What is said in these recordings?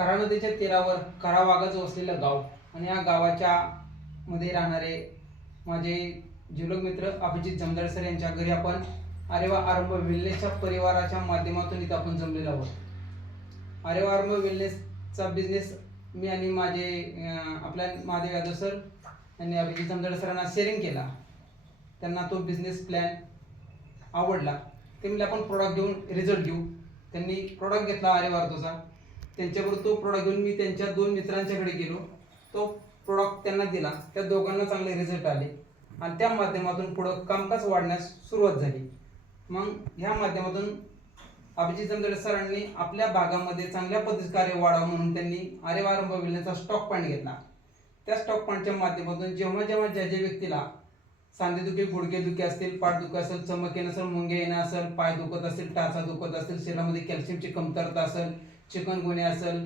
कऱ्हा नदीच्या तीरावर कऱ्हा वाघाचं वसलेलं गाव आणि या गावाच्या मध्ये राहणारे माझे जिवलग मित्र अभिजित जमदार सर यांच्या घरी आपण आरेवा आरंभ वेलनेसच्या परिवाराच्या माध्यमातून इथं आपण जमलेलो आहोत। आरेवा आरंभ वेलनेसचा बिझनेस मी आणि माझे आपल्या महादेव यादव सर यांनी अभिजित जमदार सरांना शेअरिंग केला। त्यांना तो बिझनेस प्लॅन आवडला। ते म्हणजे आपण प्रोडक्ट घेऊन रिझल्ट घेऊ। त्यांनी प्रोडक्ट घेतला आरेवा आर्थोचा। त्यांच्याबरोबर तो प्रोडक्ट घेऊन मी त्यांच्या दोन मित्रांच्याकडे गेलो। तो प्रोडक्ट त्यांना दिला। त्या दोघांना चांगले रिझल्ट आले आणि त्या माध्यमातून पुढे कामकाज वाढण्यास सुरुवात झाली। मग ह्या माध्यमातून अभिजित जमदार सरांनी आपल्या भागामध्ये चांगल्या पद्धतीचे कार्य वाढावं म्हणून त्यांनी आरेवा आरंभ वेलनेसचा स्टॉक पॉईंट घेतला। त्या स्टॉक पॉईंटच्या माध्यमातून जेव्हा ज्या व्यक्तीला सांधेदुखी, गुडघेदुखी असतील, पाठदुखी असेल, चमक येणं असेल, मुंगे येणं असेल, पाय दुखत असेल, टाचा दुखत असेल, शरीरामध्ये कॅल्शियमची कमतरता असेल, चिकनगुन्या असेल,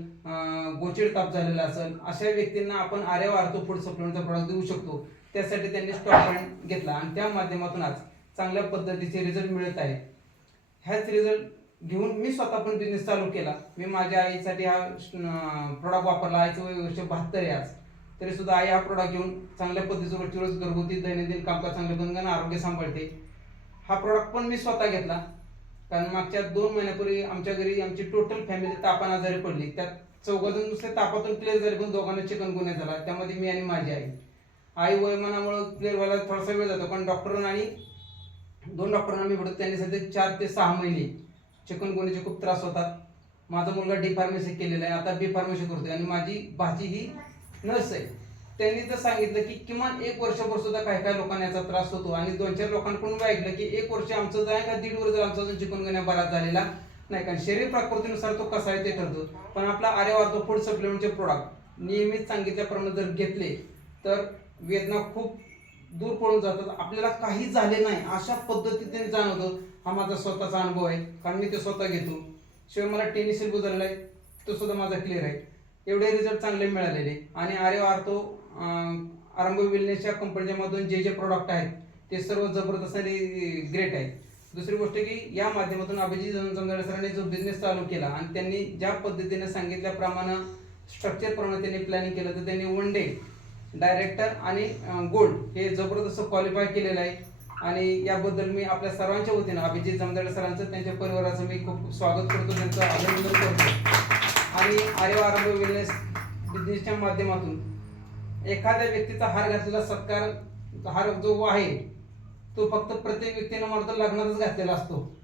गोचिड ताप झालेला असेल, अशा व्यक्तींना आपण आरेवा आर्थो फूड सप्लिमेंटचा प्रोडक्ट देऊ शकतो। त्यासाठी त्यांनी स्टॉक पॉईंट घेतला आणि त्या माध्यमातून आज चांगल्या पद्धतीचे रिझल्ट मिळत आहे। ह्याच रिझल्ट घेऊन मी स्वतः पण बिझनेस चालू केला। मी माझ्या आईसाठी हा प्रोडक्ट वापरला। आईचं वय वर्ष 72 आहे आज, तरी सुद्धा आई हा प्रोडक्ट घेऊन चांगल्या पद्धतीचं रोजची घरगुती दैनंदिन कामकाज चांगल्या पद्धतीने आरोग्य सांभाळते। हा प्रोडक्ट पण मी स्वतः घेतला, कारण मागच्या 2 महिन्यापूर्वी आमच्या घरी आमची टोटल फॅमिली तापाने आजारी पडली। त्यात चौघजण नुसते तापातून क्लिअर झाले, पण दोघांना चिकनगुन्या झाला, त्यामध्ये मी आणि माझी आई वयोमानामुळे क्लिअर व्हायला थोडासा वेळ जातो, पण डॉक्टरांना आणि 2 डॉक्टरांना मी भेटतो। त्यांनी सध्या 4 ते 6 महिने चिकनगुन्याचे खूप त्रास होतात। माझा मुलगा डी फार्मसी केलेला आहे, आता बी फार्मसी करतोय आणि माझी भाची ही नर्स आहे। त्यांनी तर सांगितलं की किमान 1 वर्षभर सुद्धा काही लोकांना याचा त्रास होतो आणि 2-4 लोकांकडून ऐकलं की 1 वर्ष आमचं जाय का 1.5 वर्ष आमचा अजून चिकनगुन्या बरा झालेला नाही, कारण शरीर प्रकृतीनुसार तो कसा आहे ते ठरतो। पण आपला आरेवा आर्थो फूड सप्लिमेंटचे प्रोडक्ट नियमित सांगितल्याप्रमाणे जर घेतले तर वेदना खूप दूर पळून जातात, आपल्याला काही झाले नाही अशा पद्धतीने जाणवतं। हा माझा स्वतःचा अनुभव आहे, कारण मी ते स्वतः घेतो। शिवाय मला टेनिस एल्बो झालेला आहे, तो सुद्धा माझा क्लिअर आहे। एवढे रिझल्ट चांगले मिळालेले आणि आरेवा आर्थो आरंभ वेलनेसच्या कंपनीच्या मधून जे प्रोडक्ट आहेत ते सर्व जबरदस्त आणि ग्रेट आहे। दुसरी गोष्ट की या माध्यमातून अभिजित जमदार सरांनी जो बिझनेस चालू केला आणि त्यांनी ज्या पद्धतीने सांगितल्याप्रमाणे स्ट्रक्चर प्रमाणे त्यांनी प्लॅनिंग केलं, तर त्यांनी 1 डे डायरेक्टर आणि गोल्ड हे जबरदस्त क्वालिफाय केलेलं आहे। आणि याबद्दल मी आपल्या सर्वांच्या वतीनं अभिजित जमदार सरांचं, त्यांच्या परिवाराचं मी खूप स्वागत करतो, त्यांचं अभिनंदन करतो। आणि आरेवा आरंभ वेलनेस बिझनेसच्या माध्यमातून एखाद्या व्यक्तीचा हार घातलेला सत्कार, हार जो आहे तो फक्त प्रत्येक व्यक्तीने म्हणतो लग्नातच घातलेला असतो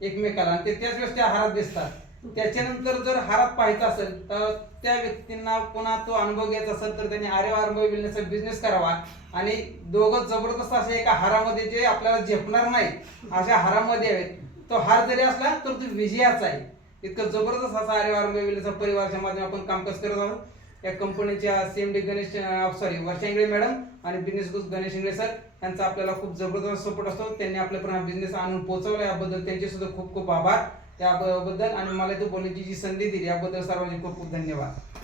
एकमेकाला, आणि ते त्याच वेळेस त्या हारात दिसतात। त्याच्यानंतर जर हारात पाहायचं असेल तर त्या व्यक्तींना पुन्हा तो अनुभव घ्यायचा असेल तर त्यांनी आरेवा आरंभ वेलनेसचा बिझनेस करावा आणि दोघं जबरदस्त असे एका हारामध्ये जे आपल्याला झेपणार नाही अशा हारामध्ये आहेत। तो हार जरी असला तर तो विजयाचा आहे। इतकं जबरदस्त असा आरेवा आरंभ वेलनेसचा परिवाराच्या माध्यमातून आपण कामकाज करत आहोत। या कंपनीच्या CMD वर्षा इंगळे मॅडम आणि business group Ganesh Ingale sir यांचा आपल्याला खूप जबरदस्त सपोर्ट असतो। त्यांनी आपल्यापर्यंत बिझनेस आणून पोहोचवला, याबद्दल त्यांचे सुद्धा खूप खूप आभार। त्याबद्दल आणि मला तो बोलण्याची जी संधी दिली याबद्दल सर्वांचे खूप खूप धन्यवाद।